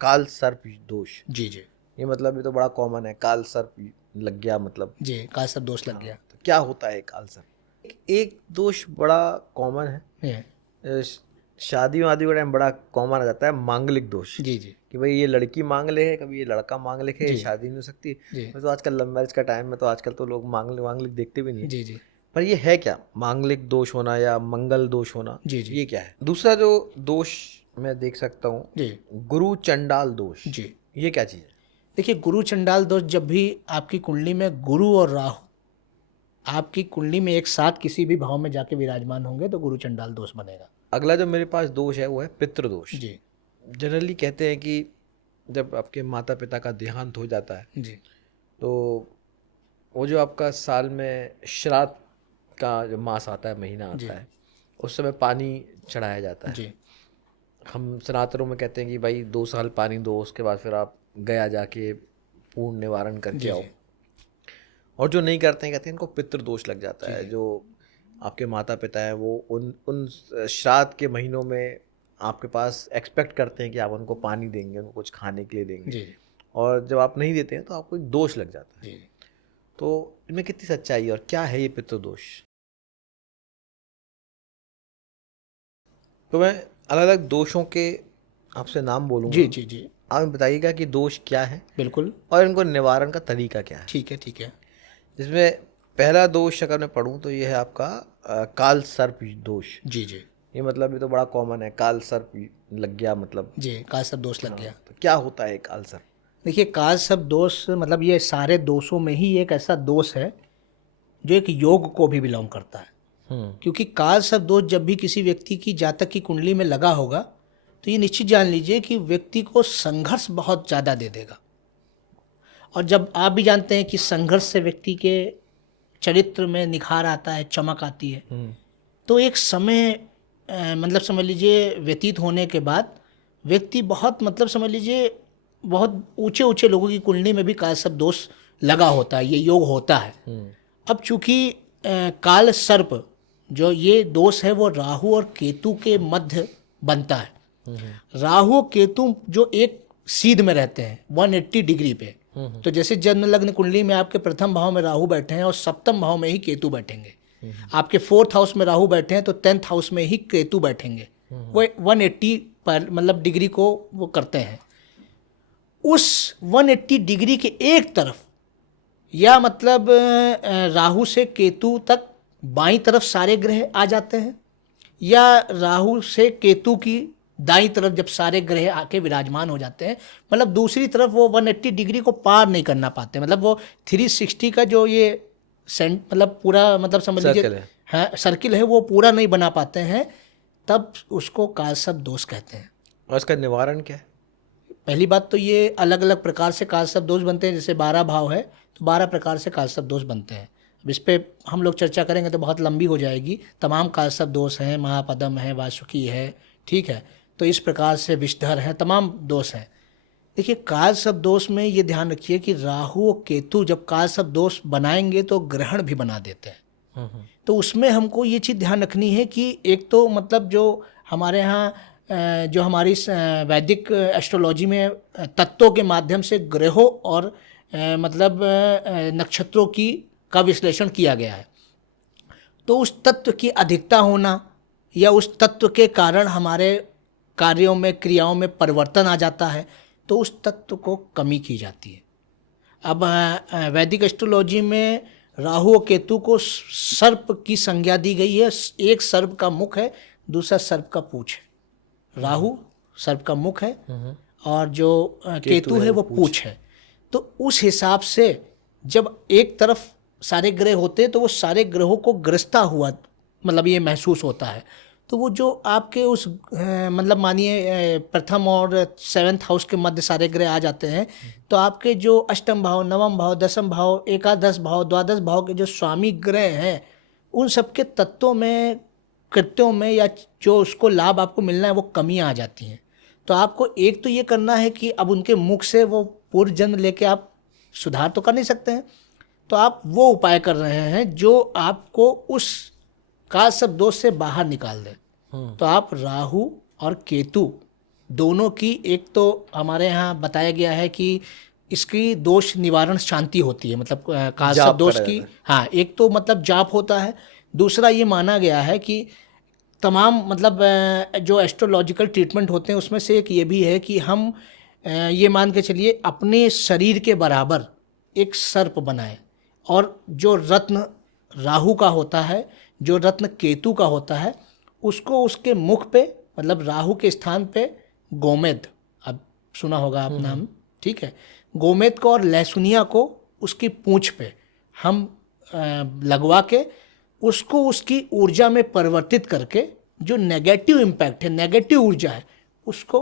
काल सर्प दोष, जी जी ये मतलब ये तो बड़ा कॉमन है, काल सर्प लग गया मतलब। जी, काल सर्प दोष लग हाँ, गया। तो क्या होता है काल सर्प? एक दोष बड़ा कॉमन है, ये शादी वादी का टाइम बड़ा कॉमन आ जाता है, मांगलिक दोष। जी जी कि भाई ये लड़की मांग ले है, कभी ये लड़का मांग ले है, ये जी शादी नहीं हो सकती। जी वैसे तो आजकल लव मैरिज का टाइम है, तो आजकल तो लोग मांगलिक देखते भी नहीं है। जी जी पर ये है क्या, मांगलिक दोष होना या मंगल दोष होना, जी जी ये क्या है? दूसरा जो दोष मैं देख सकता हूँ, जी गुरु चंडाल दोष, जी। ये क्या चीज़ है? देखिए, गुरु चंडाल दोष जब भी आपकी कुंडली में गुरु और राहु आपकी कुंडली में एक साथ किसी भी भाव में जाके विराजमान होंगे तो गुरु चंडाल दोष बनेगा। अगला जो मेरे पास दोष है वो है पितृदोष। जी जनरली कहते हैं कि जब आपके माता पिता का देहांत हो जाता है, जी तो वो जो आपका साल में श्राद्ध का जो मास आता है, महीना जी आता है, उस समय पानी चढ़ाया जाता है। जी हम सनातनों में कहते हैं कि भाई 2 साल पानी दो, उसके बाद फिर आप गया जाके पूर्ण निवारण करके जी आओ। जी और जो नहीं करते हैं, कहते हैं इनको पितृदोष लग जाता है। जी जो आपके माता पिता हैं वो उन श्राद्ध के महीनों में आपके पास एक्सपेक्ट करते हैं कि आप उनको पानी देंगे, उनको कुछ खाने के लिए देंगे, जी और जब आप नहीं देते हैं तो आपको एक दोष लग जाता है। जी। तो इनमें कितनी सच्चाई है और क्या है ये पितृदोष? तो मैं अलग अलग दोषों के आपसे नाम जी बोलूँगा, जी जी आप बताइएगा कि दोष क्या है बिल्कुल। और इनको निवारण का तरीका क्या है। ठीक है ठीक है। जिसमें पहला दोष अगर मैं पढ़ूँ तो ये है आपका काल सर्प दोष। जी जी ये मतलब ये तो बड़ा कॉमन है, काल सर्प लग गया मतलब। जी, काल सर्प दोष लग हाँ, गया। तो क्या होता है काल सर्प? देखिए, काल सर्प दोष मतलब ये सारे दोषों में ही एक ऐसा दोष है जो एक योग को भी बिलोंग करता है। क्योंकि काल सर्प दोष जब भी किसी व्यक्ति की जातक की कुंडली में लगा होगा तो ये निश्चित जान लीजिए कि व्यक्ति को संघर्ष बहुत ज़्यादा दे देगा। और जब आप भी जानते हैं कि संघर्ष से व्यक्ति के चरित्र में निखार आता है, चमक आती है, तो एक समय मतलब समझ लीजिए व्यतीत होने के बाद व्यक्ति बहुत मतलब समझ लीजिए बहुत ऊंचे ऊंचे लोगों की कुंडली में भी काल सर्प दोष लगा होता है, ये योग होता है। अब चूंकि काल सर्प जो ये दोष है वो राहु और केतु के मध्य बनता है। राहु और केतु जो एक सीध में रहते हैं 180 डिग्री पे। तो जैसे जन्म लग्न कुंडली में आपके प्रथम भाव में राहु बैठे हैं और सप्तम भाव में ही केतु बैठेंगे। आपके 4th हाउस में राहु बैठे हैं तो 10th हाउस में ही केतु बैठेंगे। वो 180 पर मतलब डिग्री को वो करते हैं। उस 180 डिग्री के एक तरफ या मतलब राहु से केतु तक बाईं तरफ सारे ग्रह आ जाते हैं, या राहु से केतु की दाईं तरफ जब सारे ग्रह आके विराजमान हो जाते हैं, मतलब दूसरी तरफ वो 180 डिग्री को पार नहीं करना पाते, मतलब वो 360 का जो ये मतलब पूरा मतलब समझ सर्कल लीजिए है। हाँ सर्किल है वो पूरा नहीं बना पाते हैं, तब उसको काल सर्प दोष कहते हैं। और इसका निवारण क्या है? पहली बात तो ये अलग अलग प्रकार से काल सर्प दोष बनते हैं। जैसे 12 भाव है तो 12 प्रकार से काल सर्प दोष बनते हैं। अब इस पर हम लोग चर्चा करेंगे तो बहुत लंबी हो जाएगी। तमाम काल सर्प दोष हैं, महापदम है, वासुकी है, ठीक है, तो इस प्रकार से विषधर है, तमाम दोष हैं। देखिए, काल सर्प दोष में ये ध्यान रखिए कि राहु और केतु जब काल सर्प दोष बनाएंगे तो ग्रहण भी बना देते हैं। तो उसमें हमको ये चीज़ ध्यान रखनी है कि एक तो मतलब जो हमारे यहाँ जो हमारी वैदिक एस्ट्रोलॉजी में तत्वों के माध्यम से ग्रहों और मतलब नक्षत्रों की का विश्लेषण किया गया है, तो उस तत्व की अधिकता होना या उस तत्व के कारण हमारे कार्यों में क्रियाओं में परिवर्तन आ जाता है, तो उस तत्व को कमी की जाती है। अब वैदिक एस्ट्रोलॉजी में राहु और केतु को सर्प की संज्ञा दी गई है। एक सर्प का मुख है, दूसरा सर्प का पूंछ है। राहु सर्प का मुख है और जो केतु है वो पूंछ है। तो उस हिसाब से जब एक तरफ सारे ग्रह होते हैं तो वो सारे ग्रहों को ग्रस्ता हुआ मतलब ये महसूस होता है। तो वो जो आपके उस मतलब मानिए प्रथम और 7th हाउस के मध्य सारे ग्रह आ जाते हैं, तो आपके जो अष्टम भाव, नवम भाव, दसम भाव, एकादश भाव, द्वादश भाव के जो स्वामी ग्रह हैं, उन सबके तत्वों में, कृत्यों में या जो उसको लाभ आपको मिलना है वो कमियां आ जाती हैं। तो आपको एक तो ये करना है कि अब उनके मुख से वो पूर्व जन्म लेके आप सुधार तो कर नहीं सकते हैं, तो आप वो उपाय कर रहे हैं जो आपको उस काल सर्प दोष से बाहर निकाल दे। तो आप राहु और केतु दोनों की, एक तो हमारे यहाँ बताया गया है कि इसकी दोष निवारण शांति होती है, मतलब कालसर्प जाप दोष करा की। जाता है। हाँ, एक तो मतलब जाप होता है। दूसरा ये माना गया है कि तमाम मतलब जो एस्ट्रोलॉजिकल ट्रीटमेंट होते हैं उसमें से एक ये भी है कि हम ये मान के चलिए अपने शरीर के बराबर एक सर्प बनाएं, और जो रत्न राहु का होता है, जो रत्न केतु का होता है, उसको उसके मुख पे, मतलब राहु के स्थान पे गोमेद, अब सुना होगा आप नाम, ठीक है, गोमेद को और लहसुनिया को उसकी पूंछ पे हम लगवा के उसको उसकी ऊर्जा में परिवर्तित करके जो नेगेटिव इम्पैक्ट है, नेगेटिव ऊर्जा है, उसको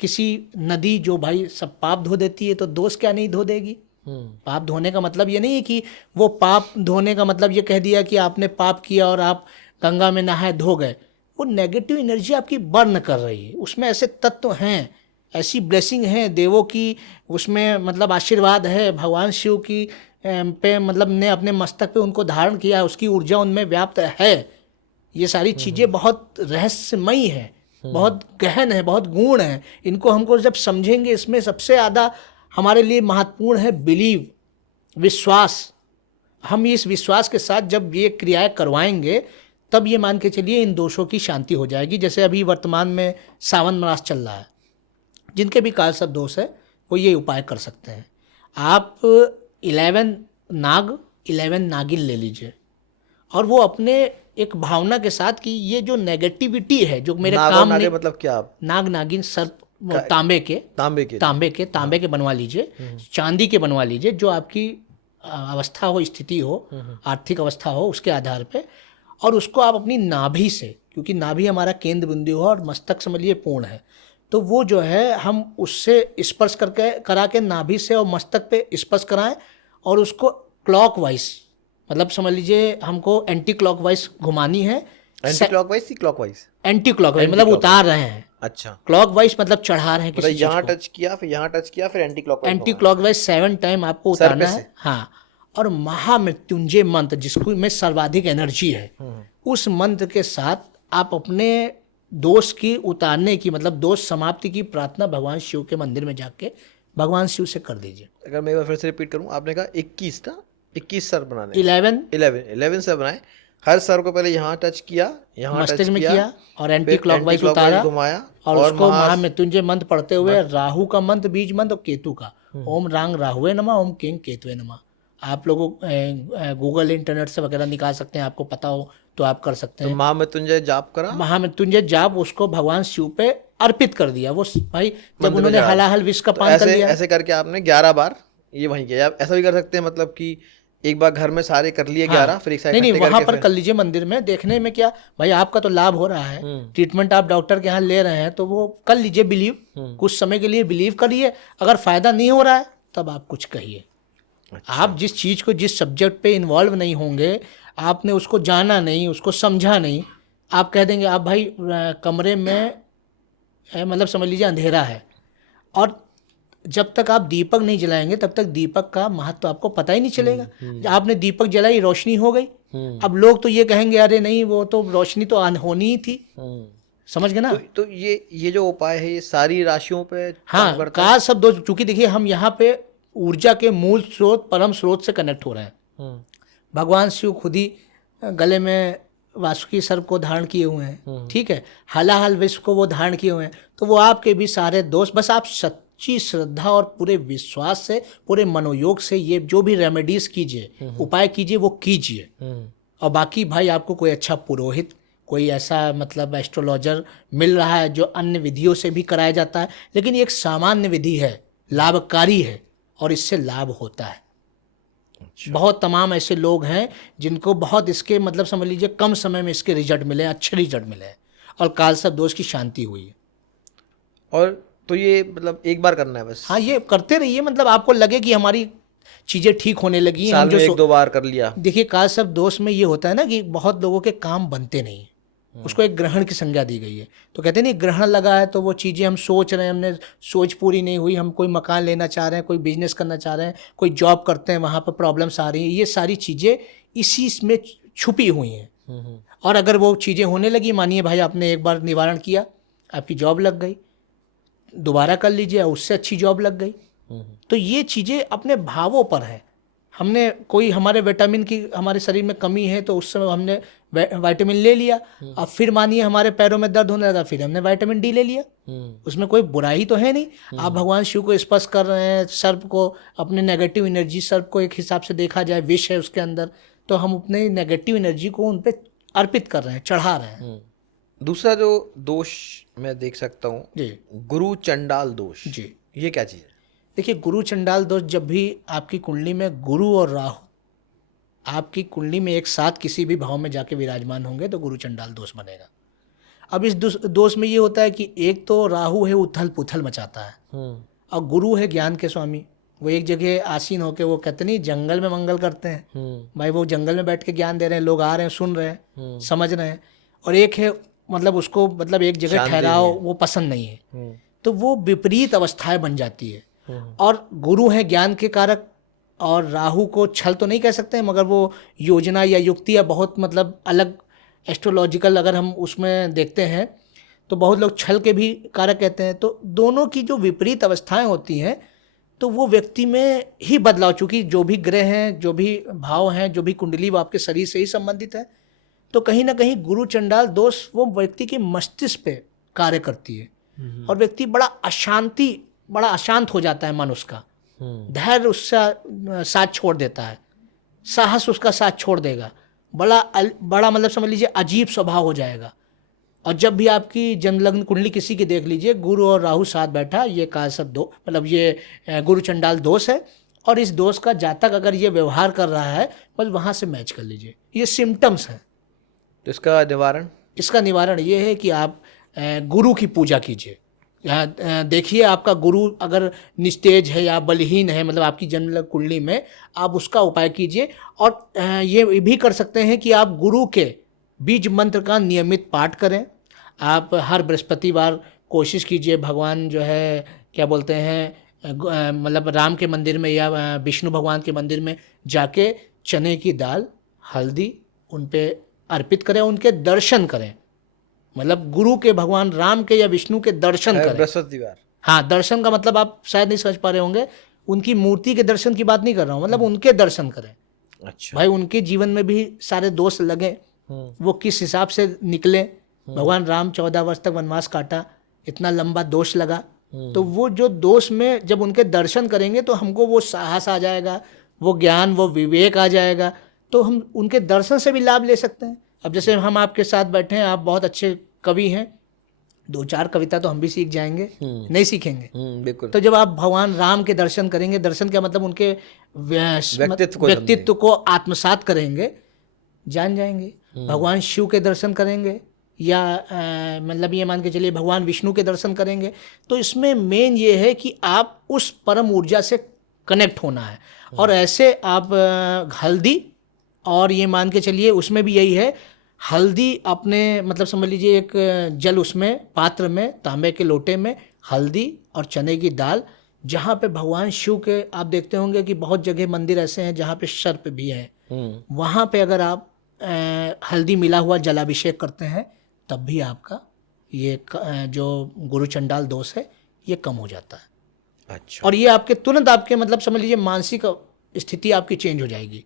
किसी नदी, जो भाई सब पाप धो देती है तो दोष क्या नहीं धो देगी। पाप धोने का मतलब ये नहीं है कि वो पाप धोने का मतलब ये कह दिया कि आपने पाप किया और आप गंगा में नहाए धो गए। वो नेगेटिव एनर्जी आपकी बर्न कर रही है, उसमें ऐसे तत्व हैं, ऐसी ब्लेसिंग है देवों की, उसमें मतलब आशीर्वाद है भगवान शिव की पे, मतलब ने अपने मस्तक पे उनको धारण किया है, उसकी ऊर्जा उनमें व्याप्त है। ये सारी चीज़ें बहुत रहस्यमयी है, बहुत गहन है, बहुत गूढ़ है। इनको हमको जब समझेंगे, इसमें सबसे ज़्यादा हमारे लिए महत्वपूर्ण है बिलीव, विश्वास। हम इस विश्वास के साथ जब ये क्रियाएं करवाएंगे तब ये मान के चलिए इन दोषों की शांति हो जाएगी। जैसे अभी वर्तमान में सावन मास चल रहा है, जिनके भी कालसर्प दोष है वो ये उपाय कर सकते हैं। आप 11 नागिन ले लीजिए, और वो अपने एक भावना के साथ कि ये जो नेगेटिविटी है जो मेरे नाग और काम नागे नहीं, मतलब क्या? नाग नागिन सर्प तांबे के, तांबे के बनवा लीजिए, चांदी के बनवा लीजिए, जो आपकी अवस्था हो, स्थिति हो, आर्थिक अवस्था हो, उसके आधार पे, और उसको आप अपनी नाभि से, क्योंकि नाभि हमारा केंद्र बिंदु है और मस्तक समझ लिए पूर्ण है, तो वो जो है हम उससे स्पर्श करके करा के नाभि से और मस्तक पे स्पर्श कराएं, और उसको क्लॉकवाइज, मतलब समझ लीजिए हमको एंटी क्लॉकवाइज घुमानी है। एंटी क्लॉकवाइज ही क्लॉकवाइज? एंटी क्लॉकवाइज मतलब उतार रहे हैं। अच्छा। क्लॉकवाइज मतलब चढ़ा रहे हैं किसी मतलब चीज यहाँ को। टच किया, फिर यहाँ टच किया, फिर anti clockwise. Anti clockwise 7 time आपको सर उतारना पे से। है। हाँ, और महामृत्युंजय मंत्र, जिसको में सर्वाधिक एनर्जी है, उस मंत्र के साथ आप अपने दोष की उतारने की, मतलब दोष समाप्ति की प्रार्थना भगवान शिव के मंदिर में जाके भगवान शिव से कर दीजिए। अगर मैं एक बार फिर से रिपीट करूँ, आपने कहा 21 था, 21 सर बनाने हैं। 11 सर बनाए। हर सर को पहले यहाँ टच किया, यहाँ टच मस्तिष्क में किया, और एंटी फिर क्लॉकवाइज उतारा, घुमाया, और उसको महामृत्युंजय मंत्र पढ़ते हुए राहु का मंत्र, बीज मंत्र और केतु का, ओम रांग राहुवे नमः, ओम किंग केतुवे नमः। आप लोगों गूगल इंटरनेट से वगैरह निकाल सकते हैं, आपको पता हो तो आप कर सकते तो हैं। महामृत्युंजय जाप करा, महामृत्युंजय जाप उसको भगवान शिव पे अर्पित कर दिया। वो भाई जब मंदिर में उन्होंने चढ़ा। हलाहल विष का तो पान कर ऐसे लिया, ऐसे करके आपने 11 बार ये वहीं किया। आप ऐसा भी कर सकते हैं, मतलब कि एक बार घर में सारे कर लिए 11, फिर एक साइड नहीं इकट्ठे वहां करके पर फिर। कर लीजिए मंदिर में, देखने में क्या भाई, आपका तो लाभ हो रहा है, ट्रीटमेंट आप डॉक्टर के यहाँ ले रहे हैं, तो वो कर लीजिए बिलीव, कुछ समय के लिए बिलीव करिए। अगर फायदा नहीं हो रहा है तब आप कुछ कहिए। आप जिस चीज को, जिस सब्जेक्ट पे इन्वॉल्व नहीं होंगे, आपने उसको जाना नहीं, उसको समझा नहीं, आप कह देंगे आप भाई कमरे में मतलब समझ लीजिए अंधेरा है, और जब तक आप दीपक नहीं जलाएंगे तब तक दीपक का महत्व आपको पता ही नहीं चलेगा। आपने दीपक जलाई, रोशनी हो गई, अब लोग तो ये कहेंगे अरे नहीं वो तो रोशनी तो होनी ही थी। समझ गए ना? तो ये जो उपाय है ये सारी राशियों पे काम हाँ, करता है? काल शब्द दोष, चूंकि देखिए हम यहाँ पे ऊर्जा के मूल स्रोत, परम स्रोत से कनेक्ट हो रहे हैं। भगवान शिव खुद ही गले में वासुकी सर्प को धारण किए हुए हैं, ठीक है, हलाहल विश्व को वो धारण किए हुए हैं, तो वो आपके भी सारे दोष, बस आप सच्ची श्रद्धा और पूरे विश्वास से, पूरे मनोयोग से ये जो भी रेमेडीज कीजिए, उपाय कीजिए, वो कीजिए। और बाकी भाई आपको कोई अच्छा पुरोहित, कोई ऐसा मतलब एस्ट्रोलॉजर मिल रहा है जो अन्य विधियों से भी कराया जाता है, लेकिन ये एक सामान्य विधि है, लाभकारी है, और इससे लाभ होता है। बहुत तमाम ऐसे लोग हैं जिनको बहुत इसके मतलब समझ लीजिए कम समय में इसके रिजल्ट मिले, अच्छे रिजल्ट मिले हैं, और कालसर्प दोष की शांति हुई है। और तो ये मतलब एक बार करना है बस? हाँ, ये करते रहिए, मतलब आपको लगे कि हमारी चीज़ें ठीक होने लगी हैं। साल में 1-2 बार कर लिया। देखिए कालसर्प दोष में ये होता है ना कि बहुत लोगों के काम बनते नहीं, उसको एक ग्रहण की संज्ञा दी गई है। तो कहते नहीं ग्रहण लगा है तो वो चीज़ें हम सोच रहे हैं, हमने सोच पूरी नहीं हुई, हम कोई मकान लेना चाह रहे हैं, कोई बिजनेस करना चाह रहे हैं, कोई जॉब करते हैं, वहाँ पर प्रॉब्लम्स आ रही हैं, ये सारी चीज़ें इसी इसमें छुपी हुई हैं। और अगर वो चीज़ें होने लगी, मानिए भाई आपने एक बार निवारण किया, आपकी जॉब लग गई, दोबारा कर लीजिए, उससे अच्छी जॉब लग गई। तो ये चीज़ें अपने भावों पर है। हमने कोई हमारे विटामिन की हमारे शरीर में कमी है तो उस समय हमने विटामिन ले लिया। अब फिर मानिए हमारे पैरों में दर्द होने लगा, फिर हमने विटामिन डी ले लिया। उसमें कोई बुराई तो है नहीं। आप भगवान शिव को स्पर्श कर रहे हैं, सर्प को, अपने नेगेटिव एनर्जी, सर्प को एक हिसाब से देखा जाए विष है उसके अंदर, तो हम अपने नेगेटिव एनर्जी को उन पर अर्पित कर रहे हैं, चढ़ा रहे हैं। दूसरा जो दोष मैं देख सकता हूँ, जी गुरु चंडाल दोष, जी। ये क्या चीज़ है? देखिए, गुरु चंडाल दोष, जब भी आपकी कुंडली में गुरु और राहु आपकी कुंडली में एक साथ किसी भी भाव में जाके विराजमान होंगे तो गुरु चंडाल दोष बनेगा। अब इस दोष में ये होता है कि एक तो राहु है, उथल पुथल मचाता है, और गुरु है ज्ञान के स्वामी, वो एक जगह आसीन होके, वो कहते नहीं जंगल में मंगल करते हैं भाई, वो जंगल में बैठ के ज्ञान दे रहे हैं, लोग आ रहे हैं, सुन रहे हैं, समझ रहे हैं। और एक है मतलब उसको मतलब एक जगह ठहराओ, वो पसंद नहीं है, तो वो विपरीत अवस्थाएं बन जाती है। और गुरु है ज्ञान के कारक, और राहु को छल तो नहीं कह सकते हैं, मगर वो योजना या युक्ति या बहुत मतलब अलग एस्ट्रोलॉजिकल अगर हम उसमें देखते हैं तो बहुत लोग छल के भी कारक कहते हैं। तो दोनों की जो विपरीत अवस्थाएं होती हैं तो वो व्यक्ति में ही बदलाव, चूँकि जो भी ग्रह हैं, जो भी भाव हैं, जो भी कुंडली, वो आपके शरीर से ही संबंधित है, तो कहीं ना कहीं गुरु चंडाल दोष वो व्यक्ति के मस्तिष्क पे कार्य करती है, और व्यक्ति बड़ा अशांत हो जाता है, मन उसका, धैर्य उसका साथ छोड़ देता है, साहस उसका साथ छोड़ देगा, बड़ा मतलब समझ लीजिए अजीब स्वभाव हो जाएगा। और जब भी आपकी जन्म लग्न कुंडली किसी की देख लीजिए, गुरु और राहु साथ बैठा, ये कालसर्प दो मतलब ये गुरु चंडाल दोष है, और इस दोष का जातक अगर ये व्यवहार कर रहा है बस वहाँ से मैच कर लीजिए, ये सिम्टम्स हैं। तो इसका निवारण ये है कि आप गुरु की पूजा कीजिए। देखिए, आपका गुरु अगर निस्तेज है या बलहीन है, मतलब आपकी जन्म कुंडली में, आप उसका उपाय कीजिए। और ये भी कर सकते हैं कि आप गुरु के बीज मंत्र का नियमित पाठ करें। आप हर बृहस्पतिवार कोशिश कीजिए, भगवान जो है क्या बोलते हैं, मतलब राम के मंदिर में या विष्णु भगवान के मंदिर में जाके चने की दाल, हल्दी उन पे अर्पित करें, उनके दर्शन करें। मतलब गुरु के, भगवान राम के या विष्णु के दर्शन करें बृहस्पतिवार। हाँ, दर्शन का मतलब आप शायद नहीं समझ पा रहे होंगे, उनकी मूर्ति के दर्शन की बात नहीं कर रहा हूँ, मतलब उनके दर्शन करें। अच्छा भाई, उनके जीवन में भी सारे दोष लगे, वो किस हिसाब से निकले, भगवान राम 14 वर्ष तक वनवास काटा, इतना लंबा दोष लगा, तो वो जो दोष में जब उनके दर्शन करेंगे तो हमको वो साहस आ जाएगा, वो ज्ञान, वो विवेक आ जाएगा, तो हम उनके दर्शन से भी लाभ ले सकते हैं। अब जैसे हम आपके साथ बैठे हैं, आप बहुत अच्छे कवि हैं, 2-4 कविता तो हम भी सीख जाएंगे, नहीं सीखेंगे? बिल्कुल। तो जब आप भगवान राम के दर्शन करेंगे, दर्शन का मतलब उनके व्यक्तित्व को आत्मसात करेंगे, जान जाएंगे। भगवान शिव के दर्शन करेंगे या मतलब ये मान के चलिए भगवान विष्णु के दर्शन करेंगे, तो इसमें मेन ये है कि आप उस परम ऊर्जा से कनेक्ट होना है। और ऐसे आप हल्दी, और ये मान के चलिए उसमें भी यही है, हल्दी अपने मतलब समझ लीजिए एक जल, उसमें पात्र में, तांबे के लोटे में हल्दी और चने की दाल, जहाँ पे भगवान शिव के आप देखते होंगे कि बहुत जगह मंदिर ऐसे हैं जहाँ पे सर्प भी हैं, वहाँ पे अगर आप हल्दी मिला हुआ जलाभिषेक करते हैं तब भी आपका ये जो गुरु चंडाल दोष है ये कम हो जाता है। अच्छा। और ये आपके तुरंत आपके मतलब समझ लीजिए मानसिक स्थिति आपकी चेंज हो जाएगी।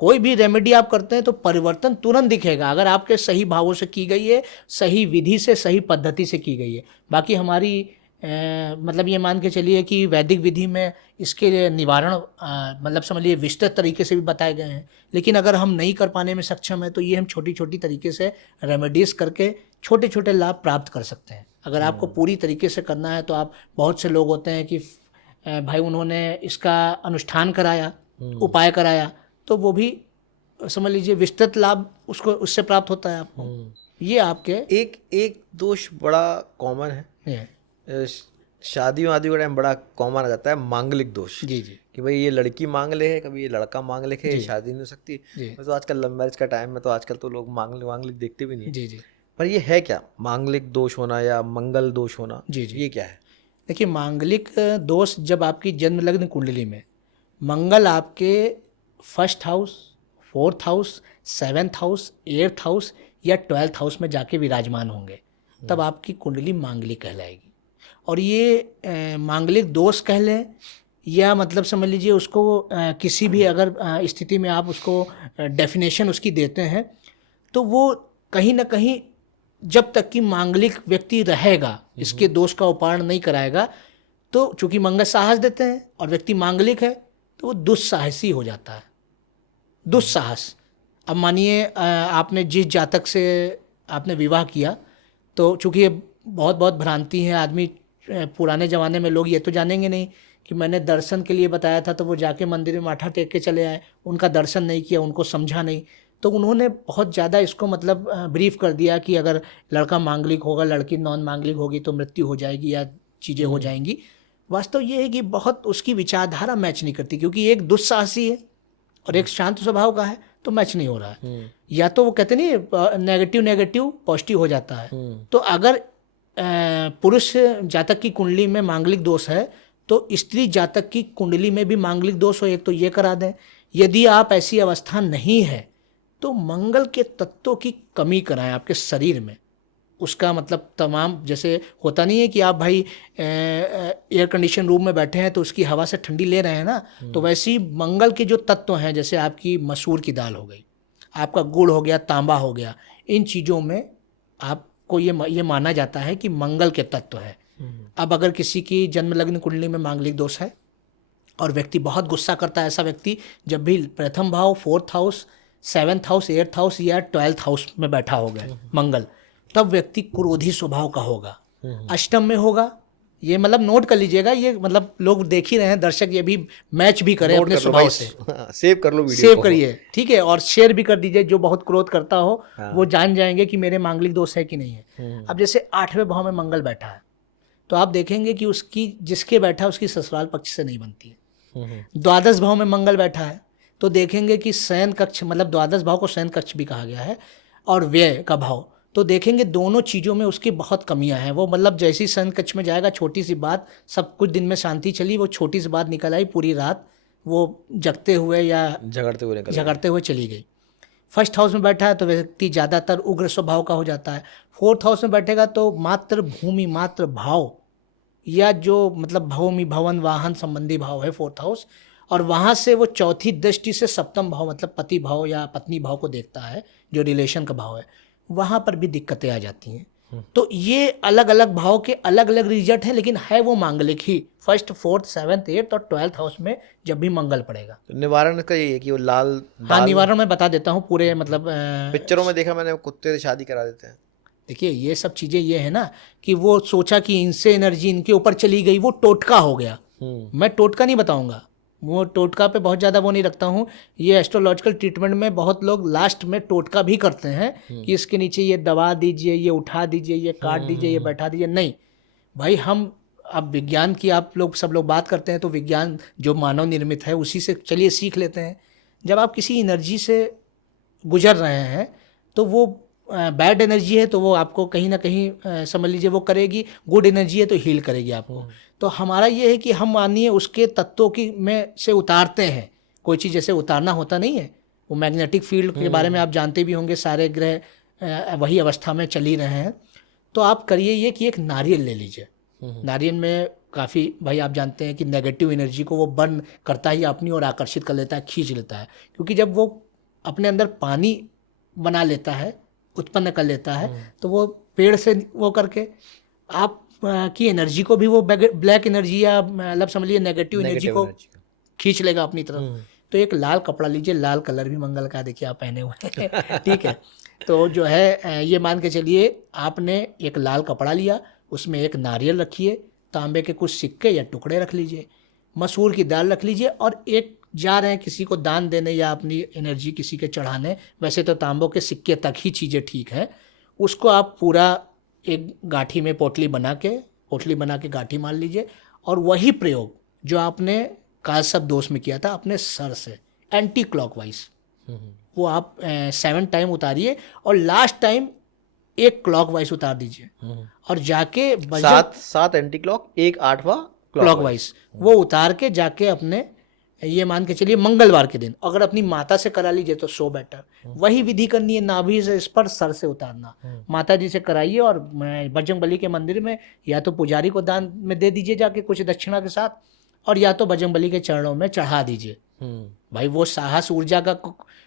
कोई भी रेमेडी आप करते हैं तो परिवर्तन तुरंत दिखेगा, अगर आपके सही भावों से की गई है, सही विधि से, सही पद्धति से की गई है। बाकी हमारी मतलब ये मान के चलिए कि वैदिक विधि में इसके लिए निवारण मतलब समझ लीजिए विस्तृत तरीके से भी बताए गए हैं, लेकिन अगर हम नहीं कर पाने में सक्षम है तो ये हम छोटी छोटी तरीके से रेमेडीज करके छोटे छोटे लाभ प्राप्त कर सकते हैं। अगर आपको पूरी तरीके से करना है तो आप, बहुत से लोग होते हैं कि भाई उन्होंने इसका अनुष्ठान कराया, उपाय कराया, तो वो भी समझ लीजिए विस्तृत लाभ उसको उससे प्राप्त होता है आपको। ये आपके एक दोष बड़ा कॉमन है, शादियों आदि का टाइम बड़ा कॉमन आ जाता है, मांगलिक दोष। जी जी। कि भाई ये लड़की मांग ले है, कभी ये लड़का मांग ले है, शादी नहीं हो सकती। तो आजकल लव मैरिज का टाइम है, तो आजकल तो लोग मांगलिक देखते भी नहीं। जी जी। पर ये है क्या, मांगलिक दोष होना या मंगल दोष होना? जी जी। ये क्या है? देखिए, मांगलिक दोष जब आपकी जन्म लग्न कुंडली में मंगल आपके 1st house, 4th house, 7th house, 8th house या 12th हाउस में जाके विराजमान होंगे, तब आपकी कुंडली मांगलिक कहलाएगी। और ये मांगलिक दोष कह लें या मतलब समझ लीजिए उसको किसी भी अगर स्थिति में आप उसको डेफिनेशन उसकी देते हैं तो वो कहीं ना कहीं जब तक कि मांगलिक व्यक्ति रहेगा इसके दोष का उपारण नहीं कराएगा तो चूंकि मंगल साहस देते हैं और व्यक्ति मांगलिक है तो वो दुस्साहसी हो जाता है। दुस्साहस, अब मानिए आपने जिस जातक से आपने विवाह किया तो चूंकि ये बहुत बहुत भ्रांति है, आदमी पुराने ज़माने में लोग ये तो जानेंगे नहीं कि मैंने दर्शन के लिए बताया था तो वो जाके मंदिर में माथा टेक के चले आए, उनका दर्शन नहीं किया, उनको समझा नहीं, तो उन्होंने बहुत ज़्यादा इसको मतलब ब्रीफ कर दिया कि अगर लड़का मांगलिक होगा लड़की नॉन मांगलिक होगी तो मृत्यु हो जाएगी या चीज़ें हो जाएंगी। वास्तव ये है कि बहुत उसकी विचारधारा मैच नहीं करती, क्योंकि एक दुस्साहसी है और एक शांत स्वभाव का है तो मैच नहीं हो रहा है। या तो वो कहते नहीं नेगेटिव नेगेटिव पॉजिटिव हो जाता है। तो अगर पुरुष जातक की कुंडली में मांगलिक दोष है तो स्त्री जातक की कुंडली में भी मांगलिक दोष हो एक तो ये करा दें। यदि आप ऐसी अवस्था नहीं है तो मंगल के तत्वों की कमी कराएं आपके शरीर में। उसका मतलब तमाम, जैसे होता नहीं है कि आप भाई एयर कंडीशन रूम में बैठे हैं तो उसकी हवा से ठंडी ले रहे हैं ना, तो वैसे ही मंगल के जो तत्व हैं, जैसे आपकी मसूर की दाल हो गई, आपका गुड़ हो गया, तांबा हो गया, इन चीज़ों में आपको ये माना जाता है कि मंगल के तत्व है। अब अगर किसी की जन्म लग्न कुंडली में मांगलिक दोष है और व्यक्ति बहुत गुस्सा करता है, ऐसा व्यक्ति जब भी प्रथम भाव, 4th house, 7th house, 8th house या 12th हाउस में बैठा होगा मंगल, तब व्यक्ति क्रोधी स्वभाव का होगा। अष्टम में होगा, ये मतलब नोट कर लीजिएगा, ये मतलब लोग देख ही रहे हैं, दर्शक ये भी मैच भी करें अपने स्वभाव से। सेव कर लो, वीडियो सेव करिए, ठीक है, और शेयर भी कर दीजिए। जो बहुत क्रोध करता हो वो जान जाएंगे कि मेरे मांगलिक दोष है कि नहीं है। अब जैसे 8वें भाव में मंगल बैठा है तो आप देखेंगे कि उसकी जिसके बैठा है उसकी ससुराल पक्ष से नहीं बनती है। द्वादश भाव में मंगल बैठा है तो देखेंगे कि शयन कक्ष, मतलब द्वादश भाव को शयन कक्ष भी कहा गया है, और व्यय का भाव, तो देखेंगे दोनों चीज़ों में उसकी बहुत कमियां हैं। वो मतलब जैसे ही शयन कक्ष में जाएगा, छोटी सी बात, सब कुछ दिन में शांति चली, वो छोटी सी बात निकल आई, पूरी रात वो जगते हुए या झगड़ते हुए चली गई। 1st हाउस में बैठा है तो व्यक्ति ज़्यादातर उग्र स्वभाव का हो जाता है। 4th हाउस में बैठेगा तो मात्र भूमि, मात्र भाव, या जो मतलब भूमि, भवन, वाहन संबंधी भाव है 4th हाउस, और वहाँ से वो चौथी दृष्टि से 7th भाव मतलब पति भाव या पत्नी भाव को देखता है, जो रिलेशन का भाव है, वहाँ पर भी दिक्कतें आ जाती हैं। तो ये अलग अलग भाव के अलग अलग रिजल्ट हैं, लेकिन है वो मांगलिक ही। 1st, 4th, 7th, 8th और 12th हाउस में जब भी मंगल पड़ेगा। तो निवारण का ये है कि वो लाल हाँ, निवारण मैं बता देता हूँ पूरे, मतलब पिक्चरों में देखा मैंने, कुत्ते से शादी करा देते हैं। देखिए ये सब चीज़ें ये है ना कि वो सोचा कि इनसे एनर्जी इनके ऊपर चली गई, वो टोटका हो गया। मैं टोटका नहीं बताऊंगा, वो टोटका पे बहुत ज़्यादा वो नहीं रखता हूँ। ये एस्ट्रोलॉजिकल ट्रीटमेंट में बहुत लोग लास्ट में टोटका भी करते हैं कि इसके नीचे ये दबा दीजिए, ये उठा दीजिए, ये काट दीजिए, ये बैठा दीजिए। नहीं भाई, हम अब विज्ञान की आप लोग सब लोग बात करते हैं तो विज्ञान जो मानव निर्मित है उसी से चलिए सीख लेते हैं। जब आप किसी एनर्जी से गुजर रहे हैं तो वो बैड एनर्जी है तो वो आपको कहीं ना कहीं समझ लीजिए वो करेगी, गुड एनर्जी है तो हील करेगी आपको। तो हमारा ये है कि हम मानिए उसके तत्वों की में से उतारते हैं। कोई चीज़ जैसे उतारना होता नहीं है, वो मैग्नेटिक फील्ड के बारे में आप जानते भी होंगे, सारे ग्रह वही अवस्था में चल ही रहे हैं। तो आप करिए ये कि एक नारियल ले लीजिए। नारियल में काफ़ी, भाई आप जानते हैं कि नेगेटिव एनर्जी को वो बर्न करता ही अपनी ओर आकर्षित कर लेता है, खींच लेता है। क्योंकि जब वो अपने अंदर पानी बना लेता है, उत्पन्न कर लेता है, तो वो पेड़ से वो करके आप की एनर्जी को भी वो ब्लैक एनर्जी या मतलब समझ लीजिए नेगेटिव एनर्जी को खींच लेगा अपनी तरफ। तो एक लाल कपड़ा लीजिए, लाल कलर भी मंगल का देखिए आप पहने हुए हैं ठीक है। तो जो है ये मान के चलिए आपने एक लाल कपड़ा लिया, उसमें एक नारियल रखिए, तांबे के कुछ सिक्के या टुकड़े रख लीजिए, मसूर की दाल रख लीजिए, और एक जा रहे हैं किसी को दान देने या अपनी एनर्जी किसी के चढ़ाने, वैसे तो तांबों के सिक्के तक ही चीज़ें ठीक है, उसको आप पूरा एक गाठी में पोटली बना के गाठी मार लीजिए, और वही प्रयोग जो आपने कालसर्प दोष में किया था अपने सर से एंटी क्लॉकवाइज, वो आप 7 टाइम उतारिए और लास्ट टाइम एक क्लॉकवाइज उतार दीजिए, और जाके 7 एंटी क्लॉक, एक 8वां क्लॉकवाइज वो उतार के जाके अपने ये मान के चलिए मंगलवार के दिन अगर अपनी माता से करा लीजिए तो सो बेटर। वही विधि करनी है, नाभि से स्पर्श, सर से उतारना। माता जी से कराइए और बजरंगबली के मंदिर में या तो पुजारी को दान में दे दीजिए जाके कुछ दक्षिणा के साथ, और या तो बजरंगबली के चरणों में चढ़ा दीजिए। भाई वो साहस ऊर्जा का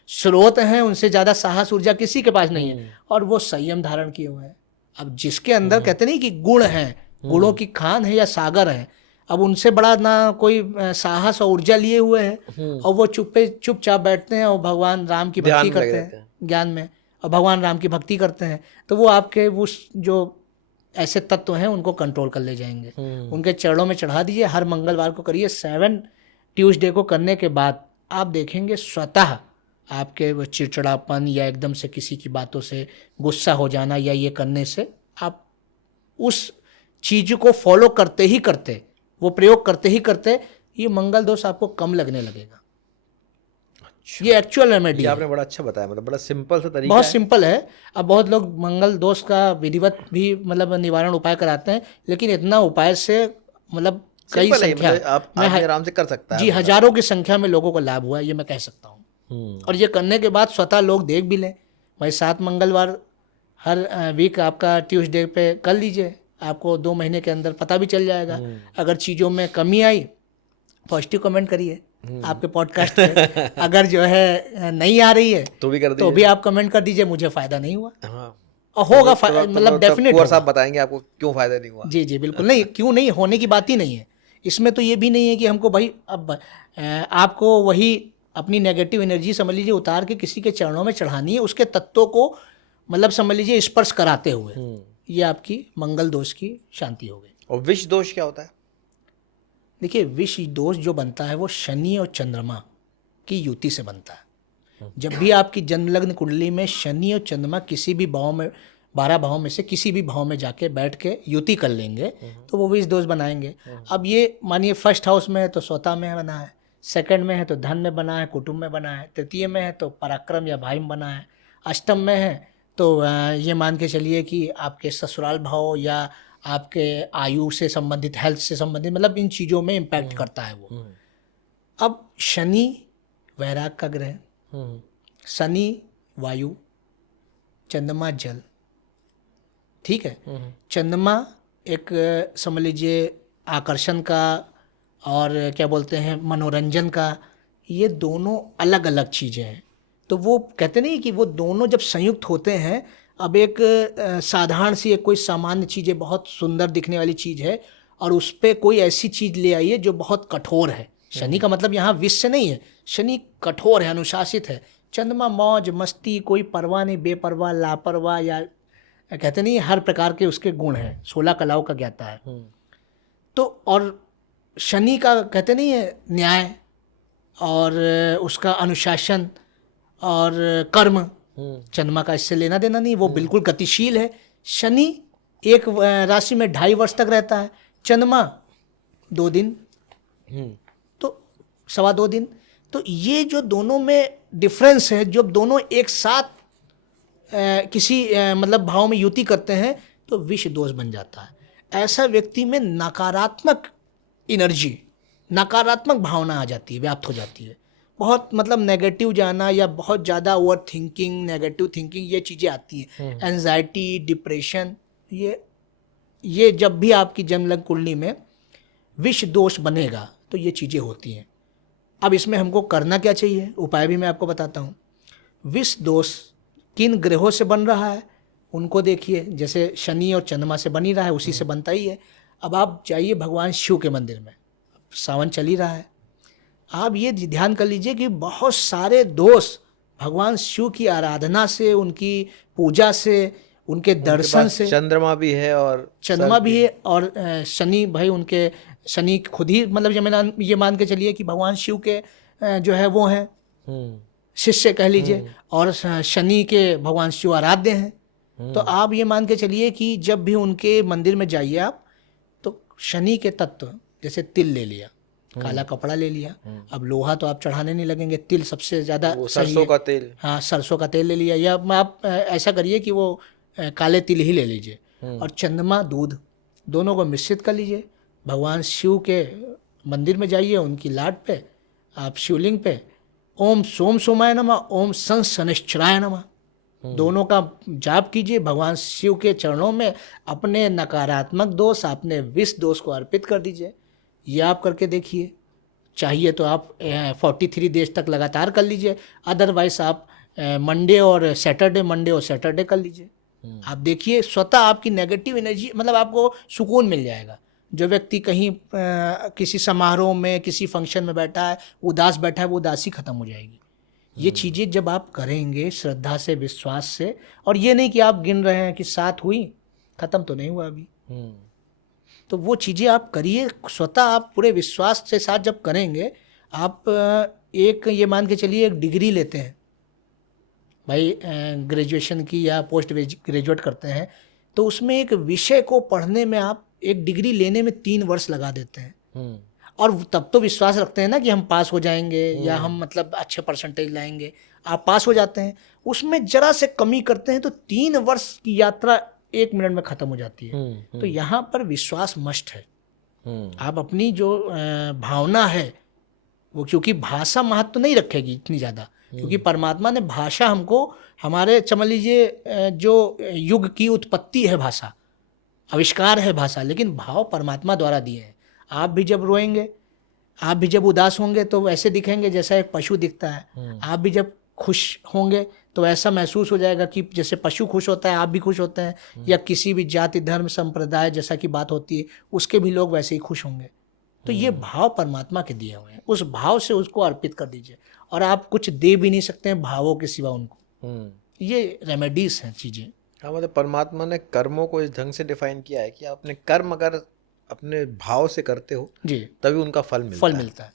स्रोत है, उनसे ज्यादा साहस ऊर्जा किसी के पास नहीं है, और वो संयम धारण किए हुए हैं। अब जिसके अंदर कहते नहीं कि गुण है, गुणों की खान है या सागर है, अब उनसे बड़ा ना कोई साहस और ऊर्जा लिए हुए हैं, और वो चुपचाप बैठते हैं और भगवान राम की भक्ति करते हैं ज्ञान में, और भगवान राम की भक्ति करते हैं, तो वो आपके वो जो ऐसे तत्व हैं उनको कंट्रोल कर ले जाएंगे। उनके चरणों में चढ़ा दीजिए, हर मंगलवार को करिए। 7 ट्यूसडे को करने के बाद आप देखेंगे स्वतः आपके वो चिड़चिड़ापन या एकदम से किसी की बातों से गुस्सा हो जाना या ये करने से आप उस चीज को फॉलो करते ही करते, वो प्रयोग करते ही करते, ये मंगल दोष आपको कम लगने लगेगा। अच्छा। ये एक्चुअल रेमेडी है। आपने बड़ा अच्छा बताया, मतलब बड़ा सिंपल सा तरीका बहुत है। सिंपल है। अब बहुत लोग मंगल दोष का विधिवत भी मतलब निवारण उपाय कराते हैं, लेकिन इतना उपाय से मतलब कई संख्या आप आराम से कर सकता है जी, हजारों की संख्या में लोगों को लाभ हुआ है, ये मैं कह सकता हूँ। और ये करने के बाद स्वतः लोग देख भी लें। भाई 7 मंगलवार हर वीक आपका ट्यूसडे पे कर लीजिए, आपको 2 महीने के अंदर पता भी चल जाएगा। अगर चीज़ों में कमी आई पॉजिटिव कमेंट करिए आपके पॉडकास्ट पे। अगर जो है नहीं आ रही है तो भी कर दीजिए, तो भी आप कमेंट कर दीजिए मुझे फ़ायदा नहीं हुआ। हाँ। और होगा मतलब डेफिनेट कुंवर साहब बताएंगे आपको क्यों फ़ायदा नहीं हुआ। जी बिल्कुल नहीं, क्यों नहीं होने की बात ही नहीं है इसमें। तो ये भी नहीं है कि हमको भाई अब आपको वही अपनी नेगेटिव एनर्जी समझ लीजिए उतार के किसी के चरणों में चढ़ानी है, उसके तत्वों को मतलब समझ लीजिए स्पर्श कराते हुए, ये आपकी मंगल दोष की शांति हो गई। और विष दोष क्या होता है? देखिए, विष दोष जो बनता है वो शनि और चंद्रमा की युति से बनता है। जब भी आपकी जन्मलग्न कुंडली में शनि और चंद्रमा किसी भी भाव में, 12 भाव में से किसी भी भाव में जाके बैठ के युति कर लेंगे तो वो विष दोष बनाएंगे। अब ये मानिए फर्स्ट हाउस में है तो स्वता में बना है, सेकंड में है तो धन में बना है, कुटुंब में बना है, तृतीय में है तो पराक्रम या भाई में बना है, अष्टम में है तो ये मान के चलिए कि आपके ससुराल भाव या आपके आयु से संबंधित, हेल्थ से संबंधित, मतलब इन चीज़ों में इम्पैक्ट करता है वो। अब शनि वैराग का ग्रह, शनि वायु, चंद्रमा जल, ठीक है। चंद्रमा एक समझ लीजिए आकर्षण का और क्या बोलते हैं मनोरंजन का, ये दोनों अलग अलग चीज़ें हैं। तो वो कहते नहीं कि वो दोनों जब संयुक्त होते हैं, अब एक साधारण सी एक कोई सामान्य चीज़ है, बहुत सुंदर दिखने वाली चीज़ है, और उस पर कोई ऐसी चीज़ ले आइए जो बहुत कठोर है। शनि का मतलब यहाँ विष से नहीं है, शनि कठोर है, अनुशासित है। चंद्रमा मौज मस्ती, कोई परवाह नहीं, बेपरवाह, लापरवाह, या कहते नहीं हर प्रकार के उसके गुण हैं, 16 कलाओं का ज्ञाता है। तो और शनि का कहते नहीं है न्याय और उसका अनुशासन और कर्म, चंद्रमा का इससे लेना देना नहीं, वो बिल्कुल गतिशील है। शनि एक राशि में 2.5 वर्ष तक रहता है, चंद्रमा 2 दिन तो 2.25 दिन। तो ये जो दोनों में डिफरेंस है, जब दोनों एक साथ किसी मतलब भाव में युति करते हैं तो विष दोष बन जाता है। ऐसा व्यक्ति में नकारात्मक एनर्जी, नकारात्मक भावना आ जाती है, व्याप्त हो जाती है। बहुत मतलब नेगेटिव जाना या बहुत ज़्यादा ओवर थिंकिंग, नेगेटिव थिंकिंग, ये चीज़ें आती हैं। एंजाइटी, डिप्रेशन, ये जब भी आपकी जन्मलग्न कुंडली में विष दोष बनेगा तो ये चीज़ें होती हैं। अब इसमें हमको करना क्या चाहिए, उपाय भी मैं आपको बताता हूँ। विष दोष किन ग्रहों से बन रहा है उनको देखिए, जैसे शनि और चंद्रमा से बन ही रहा है, उसी से बनता ही है। अब आप जाइए भगवान शिव के मंदिर में, सावन चल ही रहा है, आप ये ध्यान कर लीजिए कि बहुत सारे दोष भगवान शिव की आराधना से, उनकी पूजा से, उनके दर्शन से, चंद्रमा भी है और चंद्रमा भी है और शनि, भाई उनके शनि खुद ही मतलब ये मान के चलिए कि भगवान शिव के जो है वो हैं शिष्य कह लीजिए, और शनि के भगवान शिव आराध्य हैं। तो आप ये मान के चलिए कि जब भी उनके मंदिर में जाइए आप, तो शनि के तत्व, जैसे तिल ले लिया, काला कपड़ा ले लिया, अब लोहा तो आप चढ़ाने नहीं लगेंगे, तिल सबसे ज़्यादा, सरसों का तेल, हाँ सरसों का तेल ले लिया, या आप ऐसा करिए कि वो काले तिल ही ले लीजिए, और चंद्रमा दूध दोनों को मिश्रित कर लीजिए, भगवान शिव के मंदिर में जाइए, उनकी लाट पे आप शिवलिंग पे ओम सोम सोमाय नमः, ओम सं शनिश्चराय नमः, दोनों का जाप कीजिए। भगवान शिव के चरणों में अपने नकारात्मक दोष, अपने विष दोष को अर्पित कर दीजिए। ये आप करके देखिए। चाहिए तो आप 43 डेज तक लगातार कर लीजिए, अदरवाइज आप मंडे और सैटरडे कर लीजिए। आप देखिए स्वतः आपकी नेगेटिव एनर्जी, मतलब आपको सुकून मिल जाएगा। जो व्यक्ति कहीं किसी समारोह में, किसी फंक्शन में बैठा है, उदास बैठा है, वो उदासी खत्म हो जाएगी। ये चीज़ें जब आप करेंगे श्रद्धा से, विश्वास से, और ये नहीं कि आप गिन रहे हैं कि 7 हुई, खत्म तो नहीं हुआ अभी, तो वो चीज़ें आप करिए स्वतः। आप पूरे विश्वास के साथ जब करेंगे, आप एक ये मान के चलिए एक डिग्री लेते हैं भाई, ग्रेजुएशन की या पोस्ट ग्रेजुएट करते हैं, तो उसमें एक विषय को पढ़ने में आप एक डिग्री लेने में 3 वर्ष लगा देते हैं, और तब तो विश्वास रखते हैं ना कि हम पास हो जाएंगे या हम मतलब अच्छे परसेंटेज लाएंगे। आप पास हो जाते हैं, उसमें जरा से कमी करते हैं तो 3 वर्ष की यात्रा 1 मिनट में खत्म हो जाती है। तो यहाँ पर विश्वास मस्ट है। आप अपनी जो भावना है वो, क्योंकि भाषा महत्व तो नहीं रखेगी इतनी ज़्यादा, क्योंकि परमात्मा ने भाषा हमको, हमारे समझ लीजिए जो युग की उत्पत्ति है भाषा, आविष्कार है भाषा, लेकिन भाव परमात्मा द्वारा दिए हैं। आप भी जब रोएंगे, आप भी जब उदास होंगे तो वैसे दिखेंगे जैसा एक पशु दिखता है। आप भी जब खुश होंगे तो ऐसा महसूस हो जाएगा कि जैसे पशु खुश होता है, आप भी खुश होते हैं। या किसी भी जाति, धर्म, संप्रदाय जैसा की बात होती है, उसके भी लोग वैसे ही खुश होंगे। तो ये भाव परमात्मा के दिए हुए हैं, उस भाव से उसको अर्पित कर दीजिए। और आप कुछ दे भी नहीं सकते हैं भावों के सिवा उनको। ये रेमेडीज हैं चीज़ें। हाँ, मतलब परमात्मा ने कर्मों को इस ढंग से डिफाइन किया है कि आप अपने कर्म अगर अपने भाव से करते हो जी, तभी उनका फल मिलता है।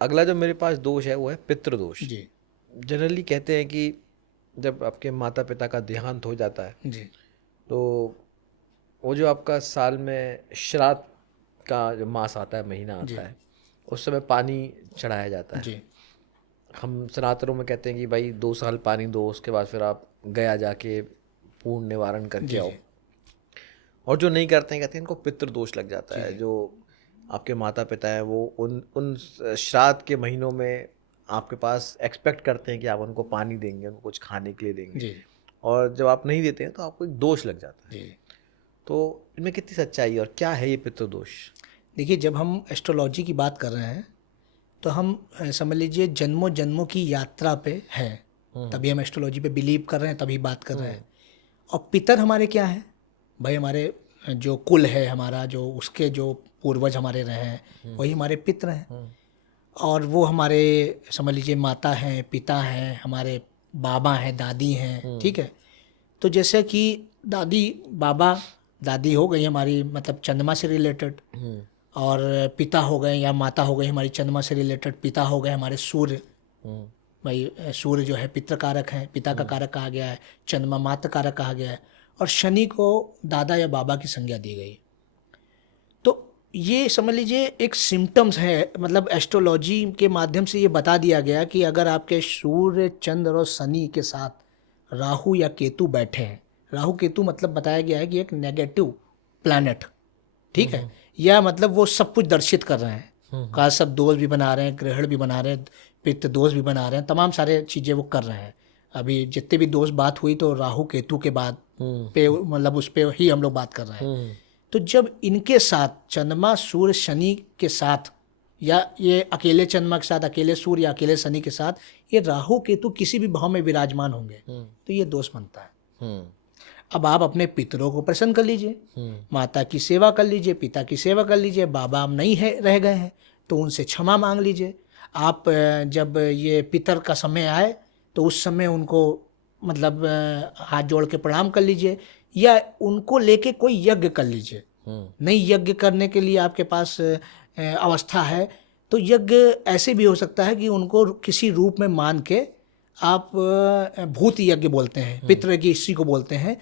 अगला जो मेरे पास दोष है वो है पितृदोष। जी जनरली कहते हैं कि जब आपके माता पिता का देहांत हो जाता है जी, तो वो जो आपका साल में श्राद्ध का जो मास आता है, महीना आता है, उस समय पानी चढ़ाया जाता है। जी हम सनातनों में कहते हैं कि भाई 2 साल पानी दो, उसके बाद फिर आप गया जाके पूर्ण निवारण करके आओ। और जो नहीं करते हैं कहते हैं इनको पितृदोष लग जाता है। जो आपके माता पिता हैं वो उन श्राद्ध के महीनों में आपके पास एक्सपेक्ट करते हैं कि आप उनको पानी देंगे, उनको कुछ खाने के लिए देंगे, और जब आप नहीं देते हैं तो आपको एक दोष लग जाता है। तो इनमें कितनी सच्चाई है और क्या है ये पितृदोष? देखिए, जब हम एस्ट्रोलॉजी की बात कर रहे हैं तो हम समझ लीजिए जन्मों जन्मों की यात्रा पे हैं, तभी हम एस्ट्रोलॉजी पे बिलीव कर रहे हैं, तभी बात कर रहे हैं। और पितर हमारे क्या हैं भाई? हमारे जो कुल है हमारा, जो उसके जो पूर्वज हमारे रहे हैं, वही हमारे पितर हैं। और वो हमारे समझ लीजिए माता हैं, पिता हैं, हमारे बाबा हैं, दादी हैं, ठीक है। तो जैसे कि दादी, बाबा दादी हो गई हमारी, मतलब चंद्रमा से रिलेटेड, और पिता हो गए या माता हो गई हमारी चंद्रमा से रिलेटेड, पिता हो गए हमारे सूर्य। भाई सूर्य जो है पितृ कारक है, पिता का कारक कहा गया है, चंद्रमा माता कारक कहा गया है, और शनि को दादा या बाबा की संज्ञा दी गई। तो ये समझ लीजिए एक सिम्टम्स है, मतलब एस्ट्रोलॉजी के माध्यम से ये बता दिया गया कि अगर आपके सूर्य, चंद्र और शनि के साथ राहु या केतु बैठे हैं, राहु केतु मतलब बताया गया है कि एक नेगेटिव प्लैनेट, ठीक है, या मतलब वो सब कुछ दर्शित कर रहे हैं, का सब दोष भी बना रहे हैं, ग्रहण भी बना रहे हैं, पित्त दोष भी बना रहे हैं, तमाम सारे चीज़ें वो कर रहे हैं। अभी जितने भी दोष बात हुई तो राहु केतु के बाद पे, मतलब उस पे ही हम लोग बात कर रहे हैं। तो जब इनके साथ चंद्रमा, सूर्य, शनि के साथ, या ये अकेले चंद्रमा के साथ, अकेले सूर्य या अकेले शनि के साथ ये राहु केतु किसी भी भाव में विराजमान होंगे तो ये दोष बनता है। अब आप अपने पितरों को प्रसन्न कर लीजिए, माता की सेवा कर लीजिए, पिता की सेवा कर लीजिए, बाबा अब नहीं है, रह गए हैं तो उनसे क्षमा मांग लीजिए। आप जब ये पितर का समय आए तो उस समय उनको मतलब हाथ जोड़ के प्रणाम कर लीजिए, या उनको लेके कोई यज्ञ कर लीजिए। नहीं यज्ञ करने के लिए आपके पास अवस्था है तो यज्ञ ऐसे भी हो सकता है कि उनको किसी रूप में मान के आप, भूत यज्ञ बोलते हैं, पितृ यज्ञ इसी को बोलते हैं,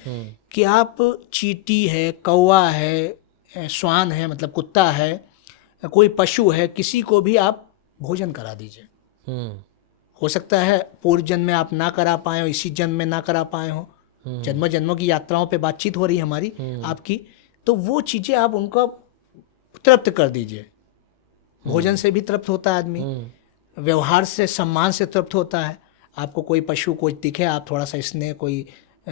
कि आप चींटी है, कौवा है, श्वान है मतलब कुत्ता है, कोई पशु है, किसी को भी आप भोजन करा दीजिए। हो सकता है पूर्व जन्म में आप ना करा पाए हो, इसी जन्म में ना करा पाए हो, जन्मों जन्मों की यात्राओं पे बातचीत हो रही है हमारी आपकी, तो वो चीज़ें आप उनको तृप्त कर दीजिए। भोजन से भी तृप्त होता है आदमी, व्यवहार से सम्मान से तृप्त होता है। आपको कोई पशु कोई दिखे, आप थोड़ा सा स्नेह कोई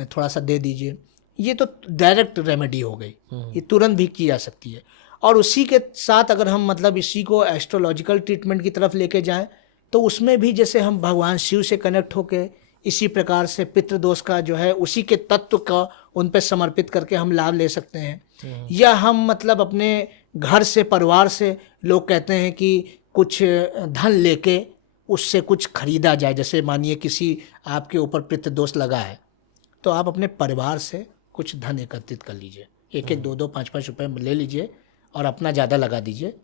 थोड़ा सा दे दीजिए, ये तो डायरेक्ट रेमेडी हो गई, ये तुरंत भी की जा सकती है। और उसी के साथ अगर हम मतलब इसी को एस्ट्रोलॉजिकल ट्रीटमेंट की तरफ लेके जाएं तो उसमें भी जैसे हम भगवान शिव से कनेक्ट होके इसी प्रकार से पितृदोष का जो है उसी के तत्व का उन पे समर्पित करके हम लाभ ले सकते हैं। या हम मतलब अपने घर से परिवार से लोग कहते हैं कि कुछ धन लेके उससे कुछ खरीदा जाए। जैसे मानिए किसी आपके ऊपर पितृदोष लगा है तो आप अपने परिवार से कुछ धन एकत्रित कर लीजिए, 1-1, 2-2, 5-5 रुपये ले लीजिए और अपना ज़्यादा लगा दीजिए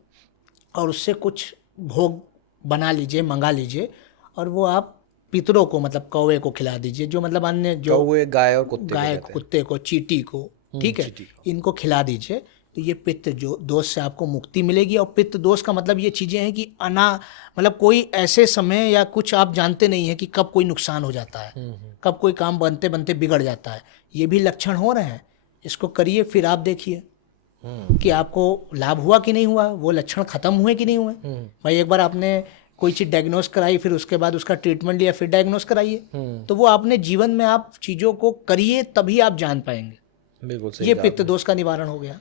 और उससे कुछ भोग बना लीजिए, मंगा लीजिए और वो आप पितरों को मतलब कौवे को खिला दीजिए, जो मतलब अन्य जो कौवे, गाय और कुत्ते गाय कुत्ते को, चींटी को, ठीक है, इनको खिला दीजिए। तो ये पित्त जो दोष से आपको मुक्ति मिलेगी। और पित्त दोष का मतलब ये चीज़ें हैं कि मतलब कोई ऐसे समय या कुछ आप जानते नहीं हैं कि कब कोई नुकसान हो जाता है, कब कोई काम बनते बनते बिगड़ जाता है। ये भी लक्षण हो रहे हैं, इसको करिए, फिर आप देखिए कि आपको लाभ हुआ कि नहीं हुआ, वो लक्षण खत्म हुए कि नहीं हुए। भाई एक बार आपने कोई चीज़ डायग्नोस कराई, फिर उसके बाद उसका ट्रीटमेंट लिया, फिर डायग्नोस कराइए, तो वो आपने जीवन में आप चीज़ों को करिए तभी आप जान पाएंगे। बिल्कुल सही ये कहा पित्त दोष का निवारण हो गया।